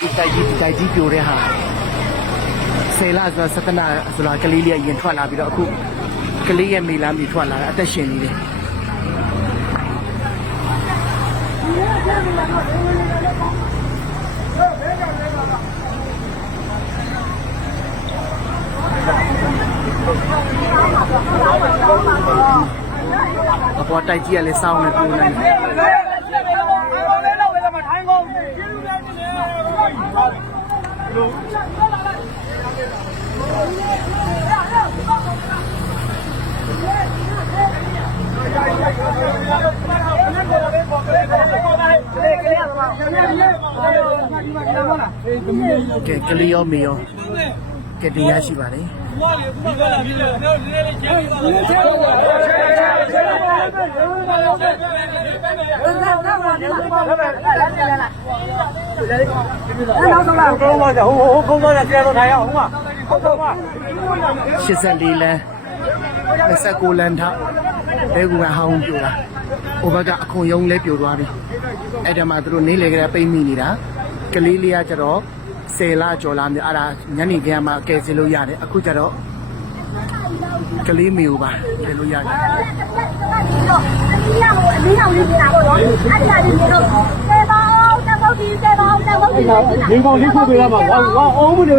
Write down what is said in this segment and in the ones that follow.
ဒီတိုက်ကြီးဒီတိုက်ကြီးပြိုတဲ့ဟာဆယ်လဆိုစတနာဆိုတာကလေးလေးအရင်ထွက်လာပြီးတော့အခုကလေးရဲ့မိလားမိထွက်လာတာအသက်ရှင်နေတယ်အပေါ်တိုက်ကြီးကလည်းစောင်းနေပြိုနေတယ် ကဲကလေးရောမေရောကဲတရားရှိပါတယ်နောက်ဆုံးလာကောင်းပါကြဟိုဟိုခုံးသွားကြပြန်တော့ထိုင်အောင်ဟုတ်မှာဟုတ်တော့ပါ 84လမ်း29လမ်းထဘဲကူကဟောင်းပြိုတာဟိုဘက်ကအခွန်ယုံလဲပြိုသွားပြီအဲ့ဒါမှသူတို့နေလေကလေးပိတ်မိနေတာကလေးလေးကကျတော့10လကျော်လာမြေအဲ့ဒါညနေခင်းမှာကယ်ဆယ်လို့ရတယ်အခုကျတော့ကလေးမေကိုပါကယ်လို့ရတယ်ဒီတော့ဒီရဟိုအလေးအောင်လေးနေတာပေါ့နော်အဲ့ဒီအလေးတွေတော့ကျေပါအောင်တက်ဖို့ဒီကျေပါအောင်တက်ဖို့ဒီဒီကောင်လေးခုပေးရမှာဘာဘာအောင်မှုတွေ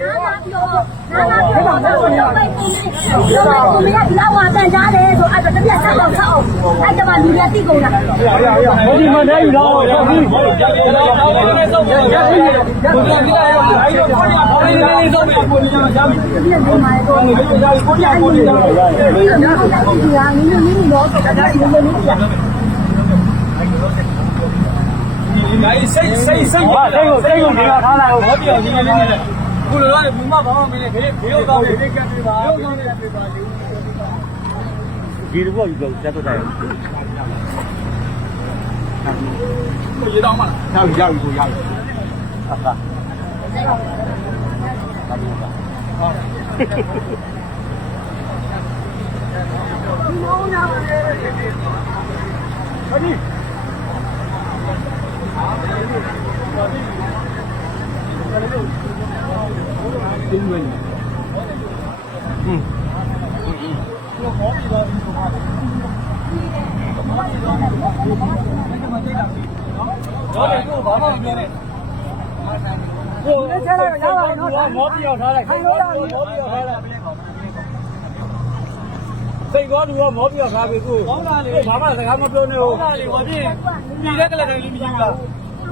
လဲနာနာပြောနာနာပြောတော့ကိုမြတ်ဒီလောက်ဝတန်ကြားတယ်ဆိုအဲ့တော့တပြက်ဆက်အောင်ဆက်အောင် အဲ့တမလူရတိကုန်တာဟိုဒီမှာနေယူတော့ဟုတ်ပြီဟိုကြာကြာကြာကြာကြာကိုပြန်ပြရအောင်အဲ့တော့ခေါင်းရခေါင်းလေးလေးဆုံးပြီကိုကြာကြာပြီဒီလိုမှတော့ဒီလိုကြာကိုကြာကိုကြာဒီဟာနင်းနင်းတော့တော့ဒါဒီလိုလေးကြာဒါစိတ်စိတ်စိတ်စိတ်ကိုစိတ်ကိုနေရာထားလိုက်ဟောပြောင်းဒီလေးလေးနဲ့ခုလိုတော့ဘူးမဘာမှမင်းလေးဘေးဘေးတော့ဘေး ကတ်ပေးပါဘေးကောင်းနေပေးပါဒီတော့ယူတော့တက်တော့တယ်ကိုရတော့မလားရောက်ရောက်ကိုရောက်အခါတင်းဝင်ဟင်းတော့တယ်ကိုဘာမှမပြောနဲ့ကိုအဲ့ကျတော့ရပါတော့မောပြောက်ထားလိုက်ခိုင်းလို့မောပြောက်ထားလိုက်စိတ်ကောသူကမောပြောက်ထားပြီကိုဘာမှစကားမပြောနဲ့ဟိုဘာလေဟောပြင်းပြည်တဲ့ကလေးလေးမရှိဘူးလား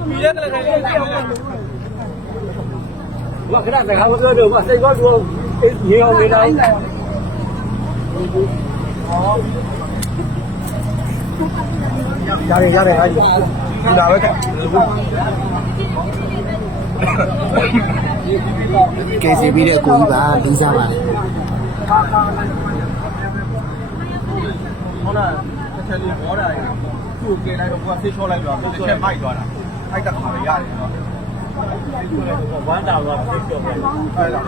ပြည်တဲ့ကလေးလေးပြောင်းတယ်ဘာခဏစကားမပြောတော့ဘာစိတ်ကောသူရေအောင်နေတော့ရတယ် ရတယ်ဟာဒီလာပဲကယ်ဆယ်ပြီးတဲ့အကူကြီးပါလေးစားပါလေဟုတ်လားတစ်ချက်လေးဘောတာရသူ့ကိုကယ်လိုက်တော့ကိုကဆေးချောလိုက်တော့တစ် ချက်မိုက်သွားတာအဲ့တခါရတယ်နော်ဝမ်းတာတော့စိတ်ကြောက်တယ်အဲ့ဒါ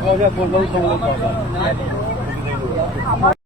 ဟောတဲ့ဘလုံးဆုံးလို့ပြောတာ